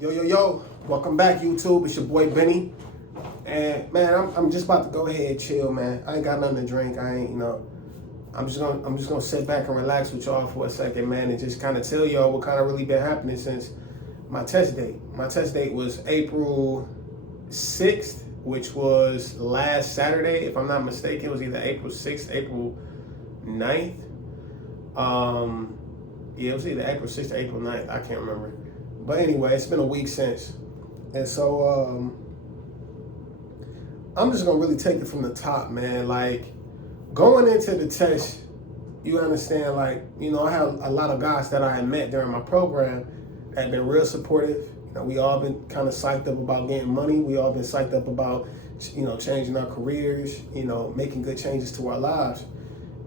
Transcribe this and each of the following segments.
Yo, welcome back, YouTube. It's your boy Benny. And man, I'm just about to go ahead and chill, man. I ain't got nothing to drink. I'm just gonna sit back and relax with y'all for a second, man, and just kind of tell y'all what kind of really been happening since my test date. My test date was April 6th, which was last Saturday, if I'm not mistaken. It was either April 6th, April 9th. Yeah, it was either April 6th or April 9th. I can't remember. But anyway, it's been a week since. And so I'm just going to really take it from the top, man. Like, going into the test, you understand, like, I have a lot of guys that I had met during my program that have been real supportive. We all been kind of psyched up about getting money. We all been psyched up about, changing our careers, making good changes to our lives.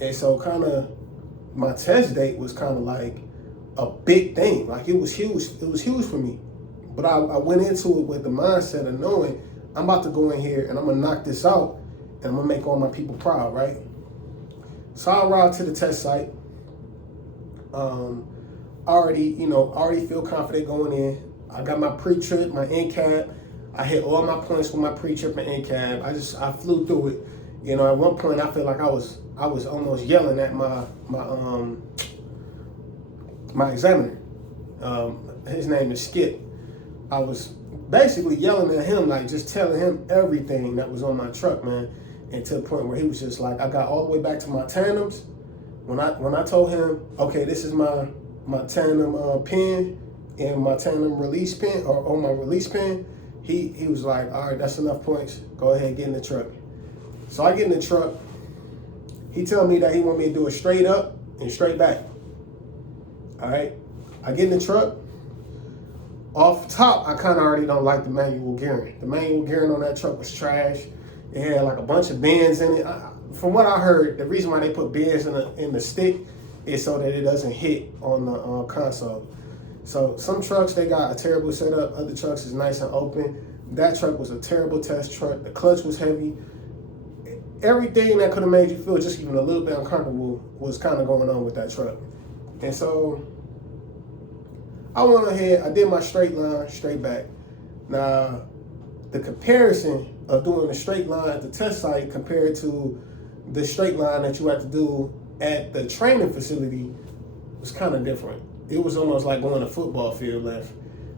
And so kind of my test date was kind of like a big thing. Like, it was huge. It was huge for me. But I went into it with the mindset of knowing I'm about to go in here and I'm going to knock this out and I'm going to make all my people proud, right? So I arrived to the test site. Already feel confident going in. I got my pre-trip, my NCAB. I hit all my points with my pre-trip and NCAB. I flew through it. At one point I feel like I was almost yelling at my examiner. His name is Skip. I was basically yelling at him, like just telling him everything that was on my truck, man. And to the point where he was just like, I got all the way back to my tandems. When I told him, okay, this is my tandem pin and my tandem release pin, or my release pin, he was like, all right, that's enough points. Go ahead and get in the truck. So I get in the truck. He tell me that he want me to do it straight up and straight back. All right. I get in the truck. Off top, I kind of already don't like the manual gearing. The manual gearing on that truck was trash. It had like a bunch of bends in it. From what I heard, the reason why they put bends in the stick is so that it doesn't hit on the console. So some trucks, they got a terrible setup. Other trucks is nice and open. That truck was a terrible test truck. The clutch was heavy. Everything that could have made you feel just even a little bit uncomfortable was kind of going on with that truck. And so I went ahead, I did my straight line, straight back. Now, the comparison of doing a straight line at the test site compared to the straight line that you have to do at the training facility was kind of different. It was almost like going to football field length.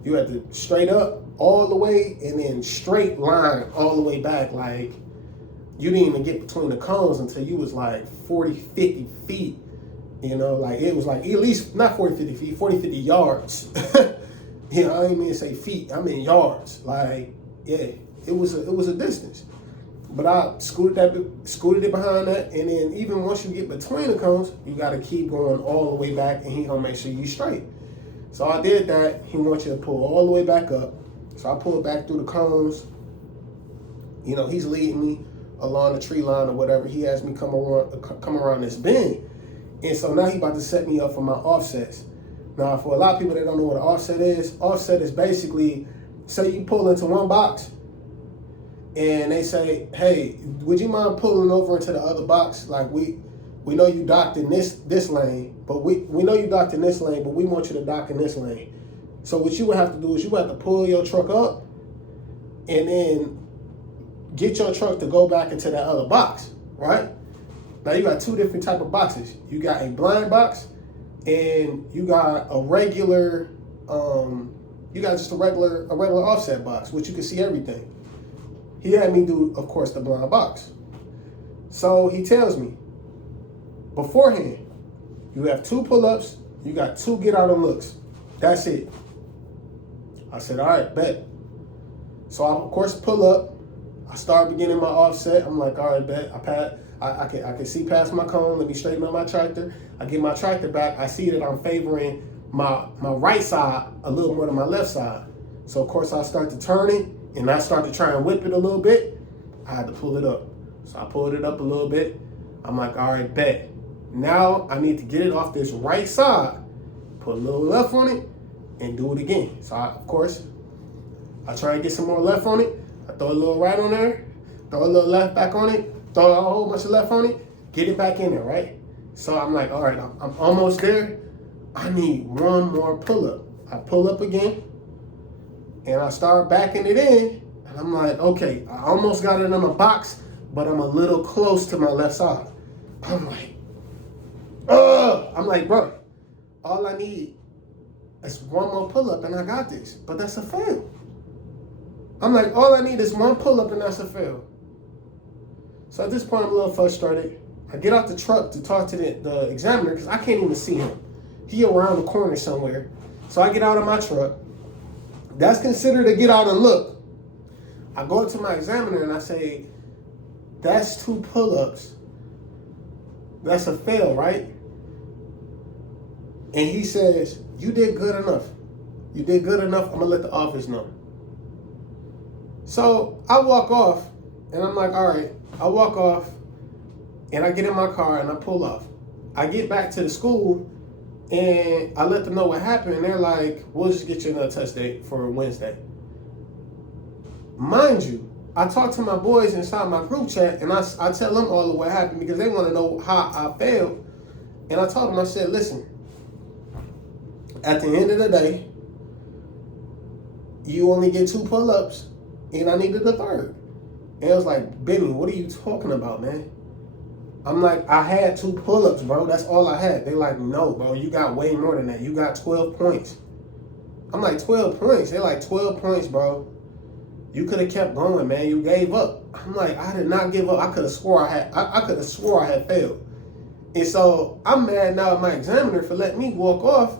You had to straight up all the way and then straight line all the way back. Like, you didn't even get between the cones until you was like 40, 50 feet. Like it was like at least not 40, 50 feet, 40, 50 yards. I didn't mean to say feet, I mean yards. Like, yeah, it was a distance. But I scooted it behind that, and then even once you get between the cones, you gotta keep going all the way back, and he gonna make sure you straight. So I did that. He wants you to pull all the way back up. So I pulled back through the cones. He's leading me along the tree line or whatever. He has me come around this bend. And so now he's about to set me up for my offsets. Now, for a lot of people that don't know what an offset is basically, say you pull into one box and they say, hey, would you mind pulling over into the other box? Like, we know you docked in this lane, but we know you docked in this lane, but we want you to dock in this lane. So what you would have to do is you would have to pull your truck up and then get your truck to go back into that other box, right? Now you got two different type of boxes. You got a blind box and you got a regular, just a regular offset box, which you can see everything. He had me do, of course, the blind box. So he tells me, beforehand, you have 2 pull-ups, you got 2 get out of looks. That's it. I said, all right, bet. So I, of course, pull up. I start beginning my offset. I'm like, all right, bet. I can see past my cone. Let me straighten up my tractor. I get my tractor back. I see that I'm favoring my right side a little more than my left side. So, of course, I start to turn it, and I start to try and whip it a little bit. I had to pull it up. So I pulled it up a little bit. I'm like, all right, bet. Now I need to get it off this right side, put a little left on it, and do it again. So, of course, I try and get some more left on it. I throw a little right on there, throw a little left back on it, throw a whole bunch of left on it, get it back in there, right? So I'm like, all right, I'm almost there. I need one more pull-up. I pull up again, And I start backing it in, and I'm like, okay, I almost got it in a box, but I'm a little close to my left side. I'm like, ugh! I'm like, bro, all I need is one more pull-up and I got this. But that's a fail. I'm like, all I need is one pull-up and that's a fail. So at this point, I'm a little frustrated. I get out the truck to talk to the examiner because I can't even see him. He around the corner somewhere. So I get out of my truck. That's considered a get out and look. I go up to my examiner and I say, that's 2 pull-ups. That's a fail, right? And he says, you did good enough. You did good enough. I'm going to let the office know. So I walk off and I'm like, all right. I walk off and I get in my car and I pull off. I get back to the school and I let them know what happened. And they're like, we'll just get you another test date for Wednesday. Mind you, I talk to my boys inside my group chat and I tell them all of what happened because they want to know how I failed. And I told them, I said, listen, at the end of the day, you only get 2 pull-ups and I needed a 3rd. And I was like, Benny, what are you talking about, man? I'm like, I had 2 pull-ups, bro. That's all I had. They're like, no, bro, you got way more than that. You got 12 points. I'm like, 12 points? They're like, 12 points, bro. You could have kept going, man. You gave up. I'm like, I did not give up. I could have swore I had failed. And so I'm mad now at my examiner for letting me walk off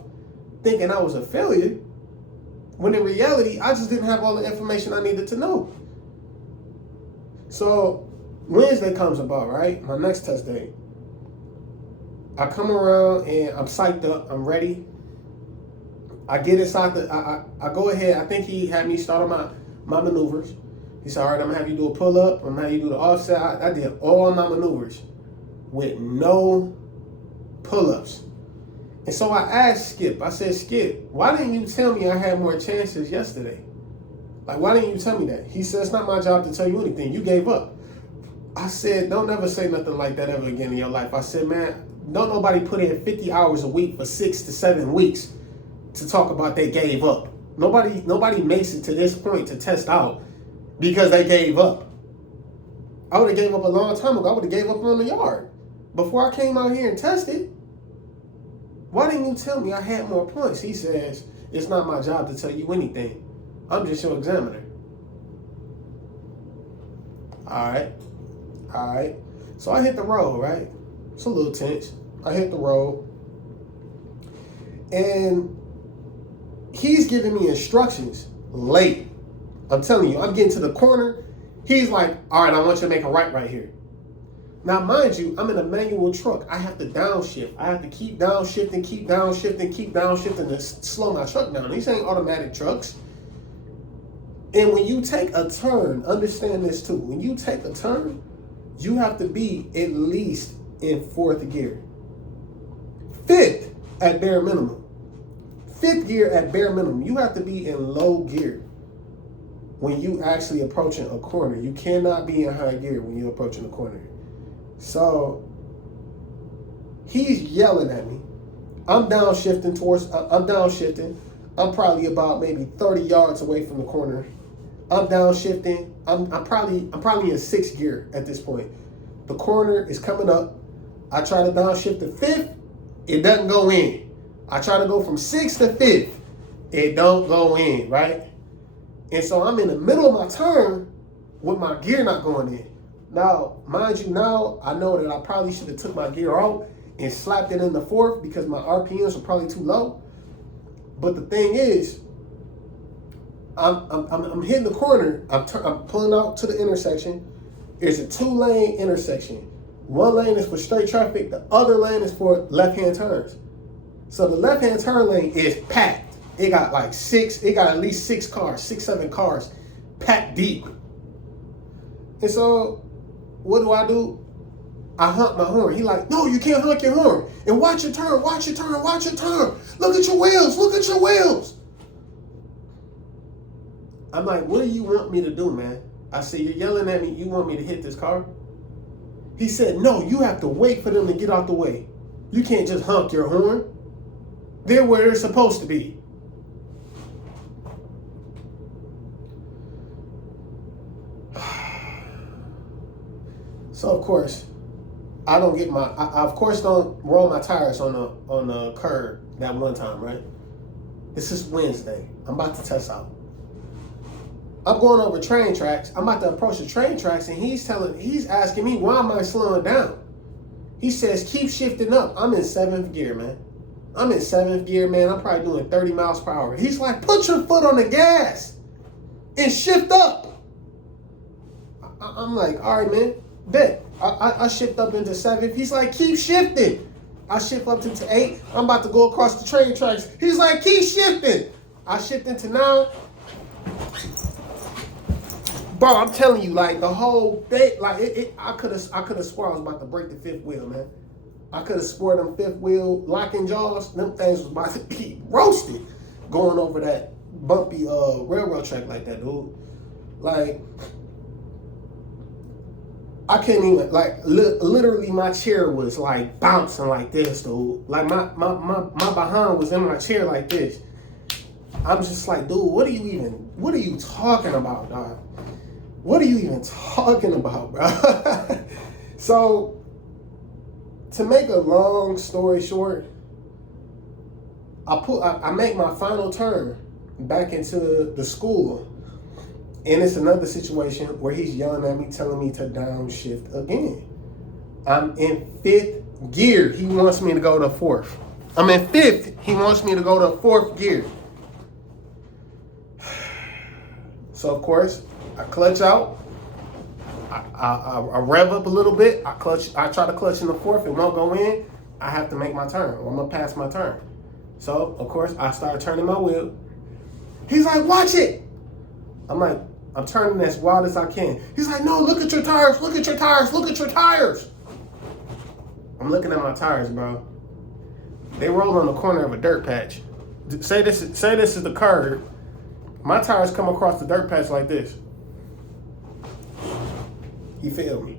thinking I was a failure, when in reality, I just didn't have all the information I needed to know. So Wednesday comes about, right? My next test day. I come around and I'm psyched up. I'm ready. I get inside I go ahead. I think he had me start on my maneuvers. He said, all right, I'm going to have you do a pull-up. I'm going to have you do the offset. I did all my maneuvers with no pull-ups. And so I asked Skip. I said, Skip, why didn't you tell me I had more chances yesterday? Like, why didn't you tell me that? He said, it's not my job to tell you anything. You gave up. I said, don't ever say nothing like that ever again in your life. I said, man, don't nobody put in 50 hours a week for 6 to 7 weeks to talk about they gave up. Nobody makes it to this point to test out because they gave up. I would have gave up a long time ago. I would have gave up on the yard before I came out here and tested. Why didn't you tell me I had more points? He says, it's not my job to tell you anything. I'm just your examiner. All right. So I hit the road, right? It's a little tense. I hit the road. And he's giving me instructions late. I'm telling you, I'm getting to the corner. He's like, all right, I want you to make a right here. Now, mind you, I'm in a manual truck. I have to downshift. I have to keep downshifting to slow my truck down. These ain't automatic trucks. And when you take a turn, understand this too. When you take a turn, you have to be at least in 4th gear. 5th at bare minimum. 5th gear at bare minimum. You have to be in low gear when you actually approaching a corner. You cannot be in high gear when you're approaching a corner. So he's yelling at me. I'm downshifting. I'm probably about maybe 30 yards away from the corner. I'm downshifting. I'm probably in 6th gear at this point. The corner is coming up. I try to downshift to 5th. It doesn't go in. I try to go from 6th to 5th. It don't go in, right? And so I'm in the middle of my turn with my gear not going in. Now, mind you, now I know that I probably should have took my gear out and slapped it in the 4th because my RPMs were probably too low. But the thing is, I'm hitting the corner. I'm pulling out to the intersection. It's a 2-lane intersection. One lane is for straight traffic. The other lane is for left-hand turns. So the left-hand turn lane is packed. It got at least 6, 7 cars packed deep. And so what do? I honk my horn. He like, no, you can't honk your horn. And watch your turn. Look at your wheels. I'm like, what do you want me to do, man? I said, you're yelling at me. You want me to hit this car? He said, no, you have to wait for them to get out the way. You can't just honk your horn. They're where they're supposed to be. So of course, I don't get I of course don't roll my tires on the curb that one time, right? This is Wednesday. I'm about to test out. I'm going over train tracks. I'm about to approach the train tracks, and he's asking me, why am I slowing down? He says, keep shifting up. I'm in 7th gear, man. I'm probably doing 30 miles per hour. He's like, put your foot on the gas and shift up. I'm like, all right, man, bet. I shift up into 7th. He's like, keep shifting. I shift up into 8. I'm about to go across the train tracks. He's like, keep shifting. I shift into 9. Bro, I'm telling you, like, the whole thing, like, I could have swore I was about to break the 5th wheel, man. I could have swore them 5th wheel locking jaws, them things was about to be roasted going over that bumpy railroad track like that, dude. Like, I couldn't even, like, literally my chair was, like, bouncing like this, dude. Like, my behind was in my chair like this. I'm just like, dude, what are you talking about, dog? What are you even talking about, bro? So, to make a long story short, I make my final turn back into the school. And it's another situation where he's yelling at me, telling me to downshift again. I'm in 5th gear. He wants me to go to 4th. I'm in 5th. He wants me to go to 4th gear. So, of course, I clutch out. I rev up a little bit. I try to clutch in the 4th. It won't go in. I have to make my turn. I'm going to pass my turn. So, of course, I start turning my wheel. He's like, watch it. I'm like, I'm turning as wild as I can. He's like, no, look at your tires. Look at your tires. Look at your tires. I'm looking at my tires, bro. They roll on the corner of a dirt patch. Say this is the curb. My tires come across the dirt patch like this. He failed me.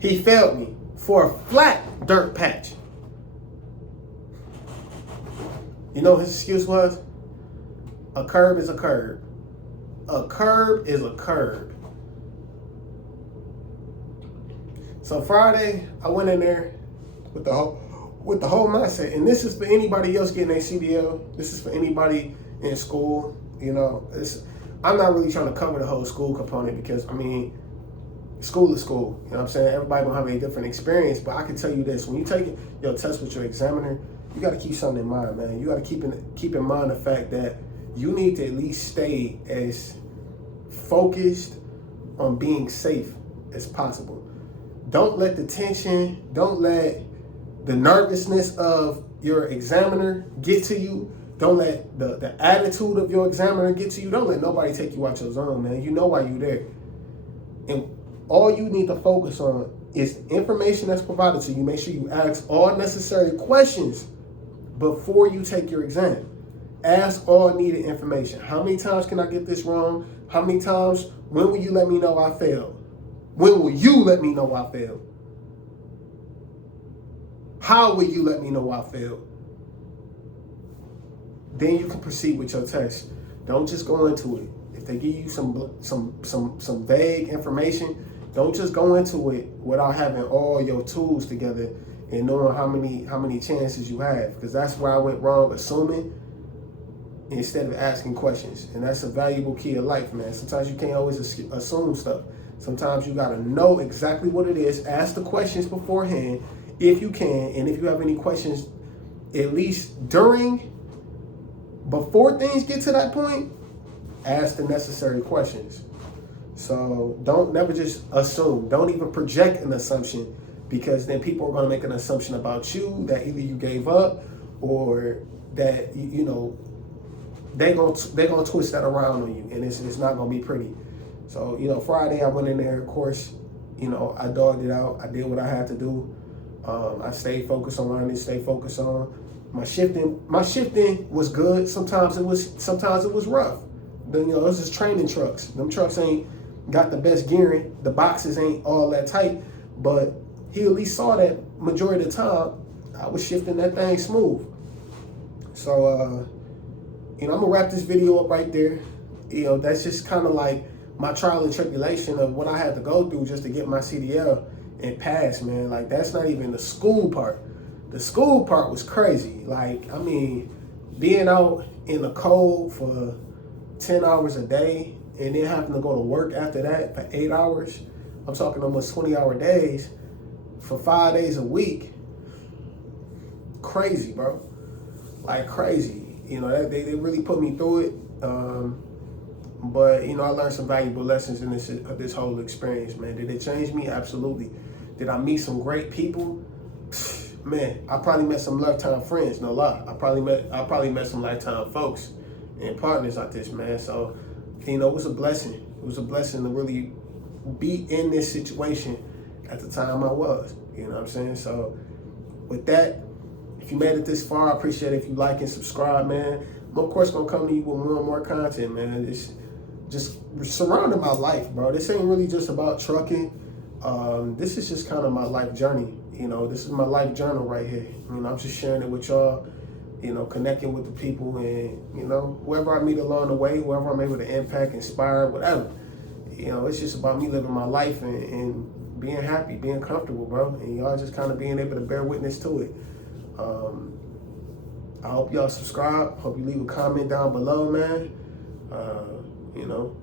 He failed me for a flat dirt patch. You know what his excuse was? A curb is a curb. A curb is a curb. So Friday, I went in there with the whole mindset. And this is for anybody else getting a CDL. This is for anybody in school. You know, I'm not really trying to cover the whole school component because, I mean, school is school. You know what I'm saying? Everybody gonna have a different experience, but I can tell you this: when you take your test with your examiner, you got to keep something in mind, man. You got to keep in mind the fact that you need to at least stay as focused on being safe as possible. Don't let the tension, don't let the nervousness of your examiner get to you. Don't let the attitude of your examiner get to you. Don't let nobody take you out your zone, man. You know why you're there. And all you need to focus on is information that's provided to you. Make sure you ask all necessary questions before you take your exam. Ask all needed information. How many times can I get this wrong? How many times? When will you let me know I failed? When will you let me know I failed? How will you let me know I failed? Then you can proceed with your test. Don't just go into it. If they give you some vague information, don't just go into it without having all your tools together and knowing how many chances you have. Because that's where I went wrong, assuming instead of asking questions. And that's a valuable key of life, man. Sometimes you can't always assume stuff. Sometimes you gotta know exactly what it is. Ask the questions beforehand if you can. And if you have any questions, at least before things get to that point, ask the necessary questions. So don't never just assume. Don't even project an assumption, because then people are going to make an assumption about you that either you gave up or that you know they're going to twist that around on you, and it's not going to be pretty. So, you know, Friday I went in there, of course, you know, I dogged it out. I did what I had to do. I stayed focused on learning, stayed focused on my shifting. My shifting was good. Sometimes it was rough. Then, you know, those is training trucks. Them trucks ain't got the best gearing. The boxes ain't all that tight, but he at least saw that majority of the time I was shifting that thing smooth. So, you know, I'm gonna wrap this video up right there. You know, that's just kind of like my trial and tribulation of what I had to go through just to get my CDL and pass, man. Like, that's not even the school part. The school part was crazy. Like, I mean, being out in the cold for 10 hours a day and then having to go to work after that for 8 hours. I'm talking almost 20-hour days for 5 days a week. Crazy, bro. Like, crazy. You know, they really put me through it. But, you know, I learned some valuable lessons in this whole experience, man. Did it change me? Absolutely. Did I meet some great people? Man, I probably met some lifetime friends, no lie. I probably met some lifetime folks and partners like this, man. So, you know, it was a blessing. It was a blessing to really be in this situation at the time I was. You know what I'm saying? So, with that, if you made it this far, I appreciate it if you like and subscribe, man. I'm, of course, going to come to you with more and more content, man. It's just surrounding my life, bro. This ain't really just about trucking. This is just kind of my life journey. You know, this is my life journal right here. You know, I'm just sharing it with y'all, you know, connecting with the people and, you know, whoever I meet along the way, whoever I'm able to impact, inspire, whatever. You know, it's just about me living my life and being happy, being comfortable, bro. And y'all just kind of being able to bear witness to it. I hope y'all subscribe. Hope you leave a comment down below, man. You know,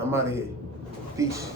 I'm out of here. Peace.